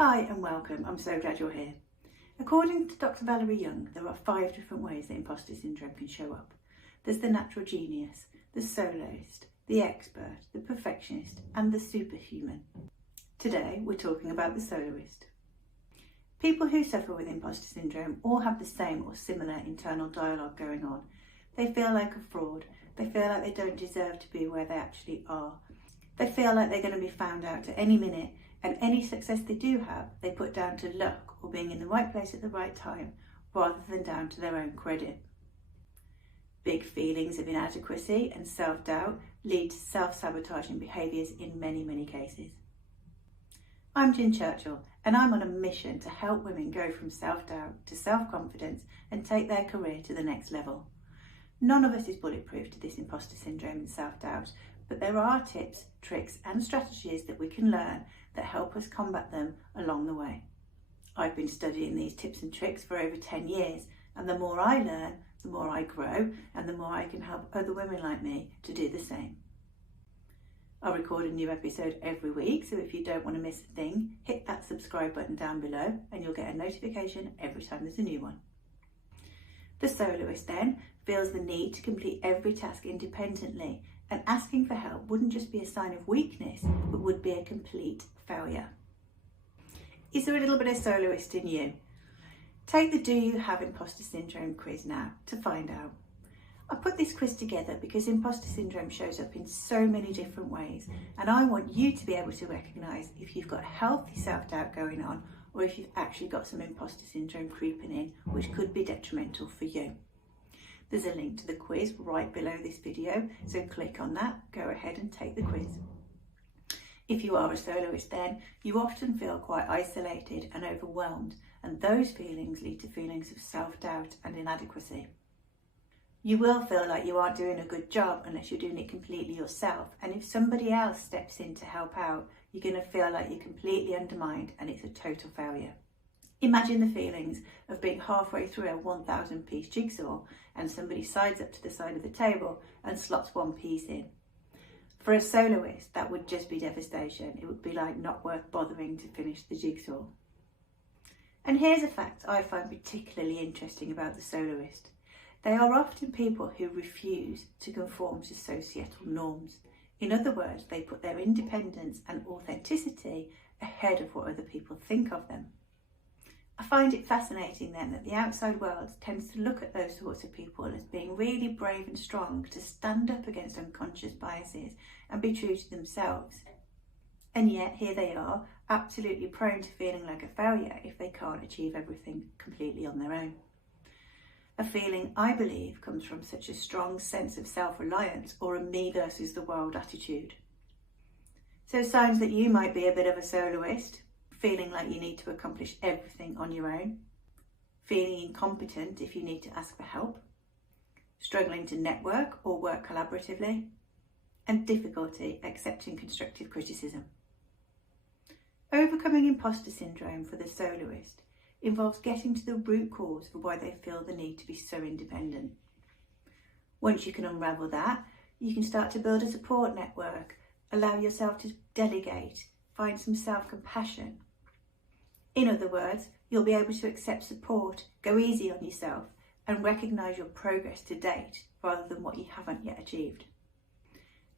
Hi and welcome, I'm so glad you're here. According to Dr. Valerie Young, there are 5 different ways that imposter syndrome can show up. There's the natural genius, the soloist, the expert, the perfectionist and the superhuman. Today we're talking about the soloist. People who suffer with imposter syndrome all have the same or similar internal dialogue going on. They feel like a fraud, they feel like they don't deserve to be where they actually are. They feel like they're going to be found out at any minute, and any success they do have, they put down to luck or being in the right place at the right time, rather than down to their own credit. Big feelings of inadequacy and self-doubt lead to self-sabotaging behaviours in many cases. I'm Churchill, and I'm on a mission to help women go from self-doubt to self-confidence and take their career to the next level. None of us is bulletproof to this imposter syndrome and self-doubt, but there are tips, tricks and strategies that we can learn that help us combat them along the way. I've been studying these tips and tricks for over 10 years, and the more I learn, the more I grow and the more I can help other women like me to do the same. I'll record a new episode every week, so if you don't want to miss a thing, hit that subscribe button down below and you'll get a notification every time there's a new one. The soloist then feels the need to complete every task independently, and asking for help wouldn't just be a sign of weakness, but would be a complete failure. Is there a little bit of soloist in you? Take the Do You Have Imposter Syndrome quiz now to find out. I put this quiz together because imposter syndrome shows up in so many different ways, and I want you to be able to recognise if you've got healthy self-doubt going on or if you've actually got some imposter syndrome creeping in, which could be detrimental for you. There's a link to the quiz right below this video, so click on that, go ahead and take the quiz. If you are a soloist then, you often feel quite isolated and overwhelmed, and those feelings lead to feelings of self-doubt and inadequacy. You will feel like you aren't doing a good job unless you're doing it completely yourself, and if somebody else steps in to help out, you're going to feel like you're completely undermined and it's a total failure. Imagine the feelings of being halfway through a 1,000-piece jigsaw and somebody sides up to the side of the table and slots one piece in. For a soloist, that would just be devastation. It would be like not worth bothering to finish the jigsaw. And here's a fact I find particularly interesting about the soloist. They are often people who refuse to conform to societal norms. In other words, they put their independence and authenticity ahead of what other people think of them. I find it fascinating then that the outside world tends to look at those sorts of people as being really brave and strong to stand up against unconscious biases and be true to themselves. And yet here they are, absolutely prone to feeling like a failure if they can't achieve everything completely on their own. A feeling I believe comes from such a strong sense of self-reliance or a me versus the world attitude. So signs that you might be a bit of a soloist: feeling like you need to accomplish everything on your own, feeling incompetent if you need to ask for help, struggling to network or work collaboratively, and difficulty accepting constructive criticism. Overcoming imposter syndrome for the soloist involves getting to the root cause for why they feel the need to be so independent. Once you can unravel that, you can start to build a support network, allow yourself to delegate, find some self-compassion. In other words, you'll be able to accept support, go easy on yourself, and recognise your progress to date rather than what you haven't yet achieved.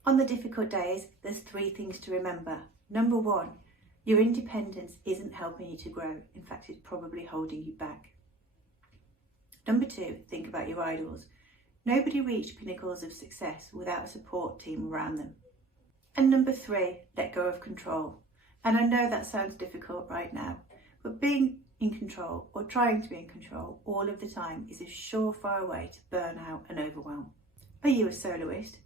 On the difficult days, there's 3 things to remember. Number 1, your independence isn't helping you to grow. In fact, it's probably holding you back. Number 2, think about your idols. Nobody reached pinnacles of success without a support team around them. And number 3, let go of control. And I know that sounds difficult right now, but being in control or trying to be in control all of the time is a surefire way to burn out and overwhelm. Are you a soloist?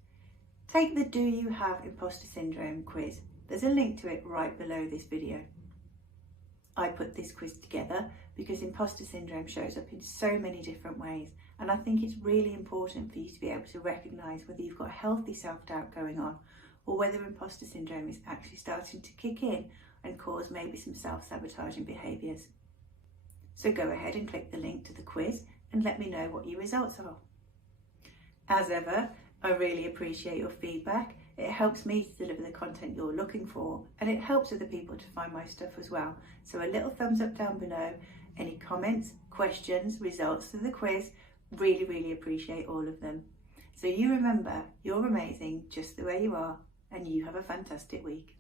Take the Do You Have Imposter Syndrome quiz. There's a link to it right below this video. I put this quiz together because imposter syndrome shows up in so many different ways, and I think it's really important for you to be able to recognise whether you've got healthy self-doubt going on or whether imposter syndrome is actually starting to kick in and cause maybe some self-sabotaging behaviours. So go ahead and click the link to the quiz and let me know what your results are. As ever, I really appreciate your feedback. It helps me to deliver the content you're looking for, and it helps other people to find my stuff as well. So a little thumbs up down below. Any comments, questions, results to the quiz, really appreciate all of them. So you remember, you're amazing just the way you are, and you have a fantastic week.